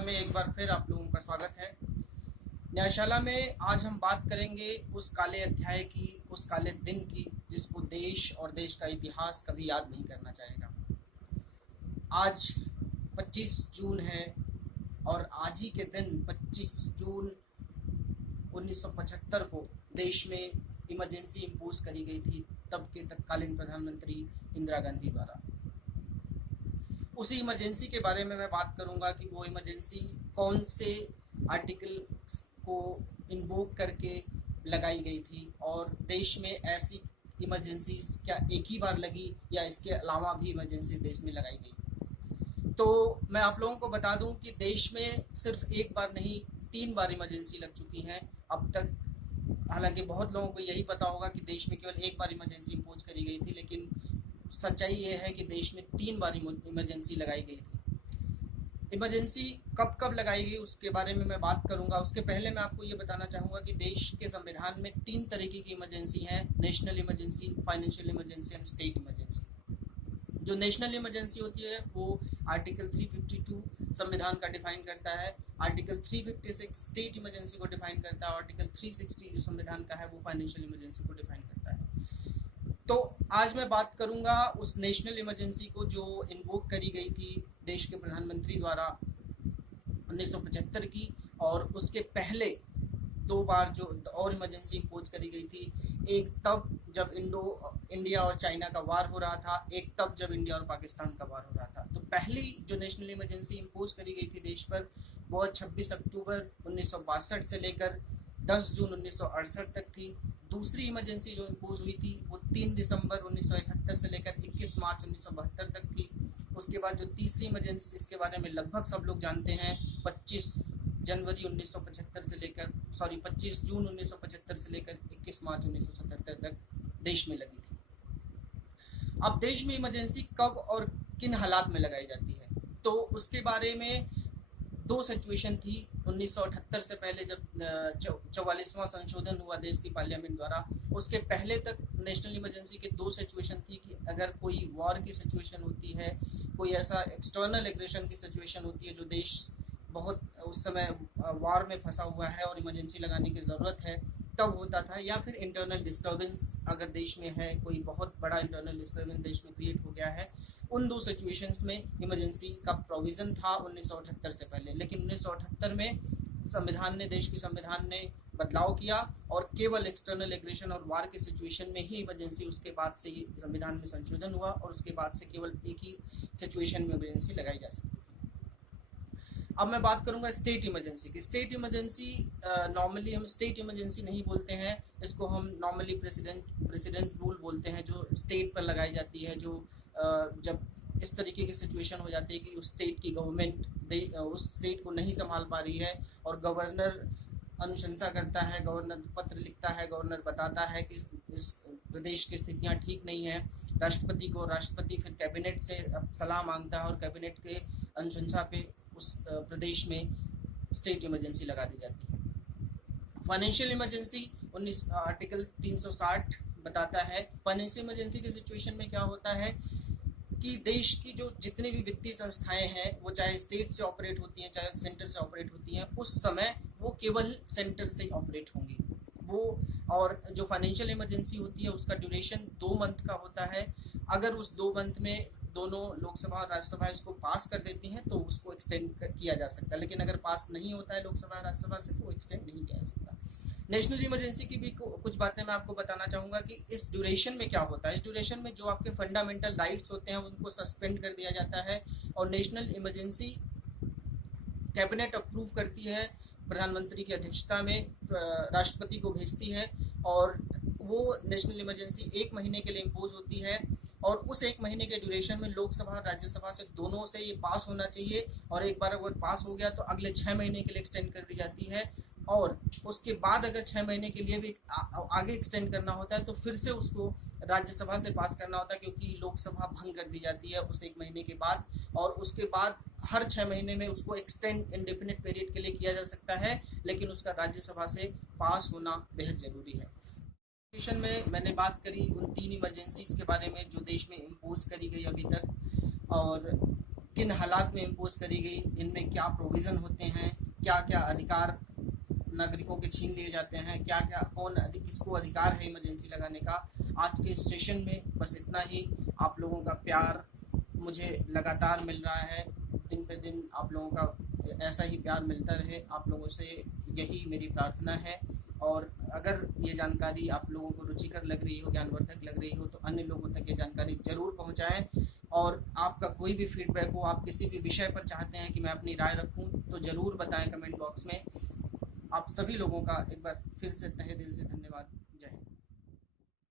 न्यायशाला में एक बार फिर आप लोगों का स्वागत है। न्यायशाला में आज हम बात करेंगे उस काले अध्याय की, उस काले दिन की जिसको देश और देश का इतिहास कभी याद नहीं करना चाहेगा। आज 25 जून है और आज ही के दिन 25 जून 1975 को देश में इमरजेंसी इम्पोज करी गई थी तब के तत्कालीन प्रधानमंत्री इंदिरा गांधी द्वारा। उसी इमरजेंसी के बारे में मैं बात करूंगा कि वो इमरजेंसी कौन से आर्टिकल को इन्वोक करके लगाई गई थी और देश में ऐसी इमरजेंसी क्या एक ही बार लगी या इसके अलावा भी इमरजेंसी देश में लगाई गई। तो मैं आप लोगों को बता दूं कि देश में सिर्फ एक बार नहीं 3 बार इमरजेंसी लग चुकी है अब तक। हालांकि बहुत लोगों को यही पता होगा कि देश में केवल एक बार इमरजेंसी इम्पोज करी गई थी, लेकिन सच्चाई ये है कि देश में 3 बार इमरजेंसी लगाई गई थी। इमरजेंसी कब कब लगाई गई उसके बारे में मैं बात करूंगा। उसके पहले मैं आपको ये बताना चाहूँगा कि देश के संविधान में 3 तरीके की इमरजेंसी हैं: national emergency, financial emergency and state emergency. जो नेशनल इमरजेंसी होती है वो आर्टिकल 352 संविधान का डिफाइन करता है, आर्टिकल 356 स्टेट इमरजेंसी को डिफाइन करता है, आर्टिकल 360 जो संविधान का है वो फाइनेंशियल इमरजेंसी को डिफाइन करता है। तो आज मैं बात करूंगा उस नेशनल इमरजेंसी को जो इन्वोक करी गई थी देश के प्रधानमंत्री द्वारा 1975 की, और उसके पहले 2 बार जो और इमरजेंसी इम्पोज करी गई थी। एक तब जब इंडिया और चाइना का वार हो रहा था, एक तब जब इंडिया और पाकिस्तान का वार हो रहा था। तो पहली जो नेशनल इमरजेंसी इम्पोज करी गई थी देश पर वो 26 अक्टूबर 1962 से लेकर 10 जून 1968 तक थी। दूसरी इमरजेंसी जो इम्पोज हुई थी वो 3 दिसंबर 1971 से लेकर 21 मार्च 1972 तक थी। उसके बाद जो तीसरी इमरजेंसी जिसके बारे में लगभग सब लोग जानते हैं 25 जून 1975 से लेकर 21 मार्च 1977 तक देश में लगी थी। अब देश में इमरजेंसी कब और किन हालात में लगाई जाती है तो उसके बारे में 2 सिचुएशन थी। 1978 से पहले जब 44वां संशोधन हुआ देश की पार्लियामेंट द्वारा, उसके पहले तक नेशनल इमरजेंसी के 2 सिचुएशन थी कि अगर कोई वॉर की सिचुएशन होती है, कोई ऐसा एक्सटर्नल एग्रेशन की सिचुएशन होती है जो देश बहुत उस समय वॉर में फंसा हुआ है और इमरजेंसी लगाने की ज़रूरत है, तब होता था। या फिर इंटरनल डिस्टर्बेंस अगर देश में है, कोई बहुत बड़ा इंटरनल डिस्टर्बेंस देश में क्रिएट हो गया है, उन 2 सिचुएशंस में इमरजेंसी का प्रोविज़न था 1978 से पहले। लेकिन 1978 में देश के संविधान ने बदलाव किया और केवल एक्सटर्नल एग्रेशन और वार के सिचुएशन में ही इमरजेंसी, उसके बाद से ये संविधान में संशोधन हुआ और उसके बाद से केवल एक ही सिचुएशन में इमरजेंसी लगाई जा सकती है। अब मैं बात करूंगा स्टेट इमरजेंसी की। स्टेट इमरजेंसी नॉर्मली हम स्टेट इमरजेंसी नहीं बोलते हैं, इसको हम नॉर्मली प्रेसिडेंट रूल बोलते हैं, जो स्टेट पर लगाई जाती है। जो जब इस तरीके की सिचुएशन हो जाती है कि उस स्टेट की गवर्नमेंट उस स्टेट को नहीं संभाल पा रही है और गवर्नर अनुशंसा करता है, गवर्नर पत्र लिखता है, गवर्नर बताता है कि इस प्रदेश की स्थितियां ठीक नहीं है, राष्ट्रपति फिर कैबिनेट से सलाह मांगता है और कैबिनेट के अनुशंसा पे उस प्रदेश में स्टेट इमरजेंसी लगा दी जाती है। फाइनेंशियल इमरजेंसी आर्टिकल 360 बताता है। फाइनेंशियल इमरजेंसी की सिचुएशन में क्या होता है कि देश की जो जितनी भी वित्तीय संस्थाएं हैं वो चाहे स्टेट से ऑपरेट होती हैं चाहे सेंटर से ऑपरेट होती हैं, उस समय वो केवल सेंटर से ऑपरेट होंगी वो। और जो फाइनेंशियल इमरजेंसी होती है उसका ड्यूरेशन 2 मंथ का होता है। अगर उस 2 मंथ में दोनों लोकसभा और राज्यसभा इसको पास कर देती हैं तो उसको एक्सटेंड किया जा सकता है, लेकिन अगर पास नहीं होता है लोकसभा और राज्यसभा से तो एक्सटेंड नहीं किया जा सकता। नेशनल इमरजेंसी की भी कुछ बातें मैं आपको बताना चाहूँगा कि इस ड्यूरेशन में क्या होता है। इस ड्यूरेशन में जो आपके फंडामेंटल राइट्स होते हैं उनको सस्पेंड कर दिया जाता है और नेशनल इमरजेंसी कैबिनेट अप्रूव करती है, प्रधानमंत्री की अध्यक्षता में राष्ट्रपति को भेजती है और वो नेशनल इमरजेंसी 1 महीने के लिए इम्पोज होती है। और उस 1 महीने के ड्यूरेशन में लोकसभा और राज्यसभा से दोनों से ये पास होना चाहिए और एक बार अगर पास हो गया तो अगले 6 महीने के लिए एक्सटेंड कर दी जाती है। और उसके बाद अगर 6 महीने के लिए भी आगे एक्सटेंड करना होता है तो फिर से उसको राज्यसभा से पास करना होता है, क्योंकि लोकसभा भंग कर दी जाती है उस 1 महीने के बाद। और उसके बाद हर 6 महीने में उसको एक्सटेंड इंडेफिनिट पीरियड के लिए किया जा सकता है, लेकिन उसका राज्यसभा से पास होना बेहद जरूरी है। में मैंने बात करी उन 3 इमरजेंसीज के बारे में जो देश में इम्पोज करी गई अभी तक, और किन हालात में इम्पोज करी गई, इनमें क्या प्रोविज़न होते हैं, क्या क्या अधिकार नागरिकों के छीन लिए जाते हैं, क्या क्या किसको अधिकार है इमरजेंसी लगाने का। आज के सेशन में बस इतना ही। आप लोगों का प्यार मुझे लगातार मिल रहा है, दिन पे दिन आप लोगों का ऐसा ही प्यार मिलता रहे, आप लोगों से यही मेरी प्रार्थना है। और अगर ये जानकारी आप लोगों को रुचिकर लग रही हो, ज्ञानवर्धक लग रही हो, तो अन्य लोगों तक ये जानकारी ज़रूर पहुंचाएं। और आपका कोई भी फीडबैक हो, आप किसी भी विषय पर चाहते हैं कि मैं अपनी राय रखूं, तो ज़रूर बताएं कमेंट बॉक्स में। आप सभी लोगों का एक बार फिर से तहे दिल से धन्यवाद।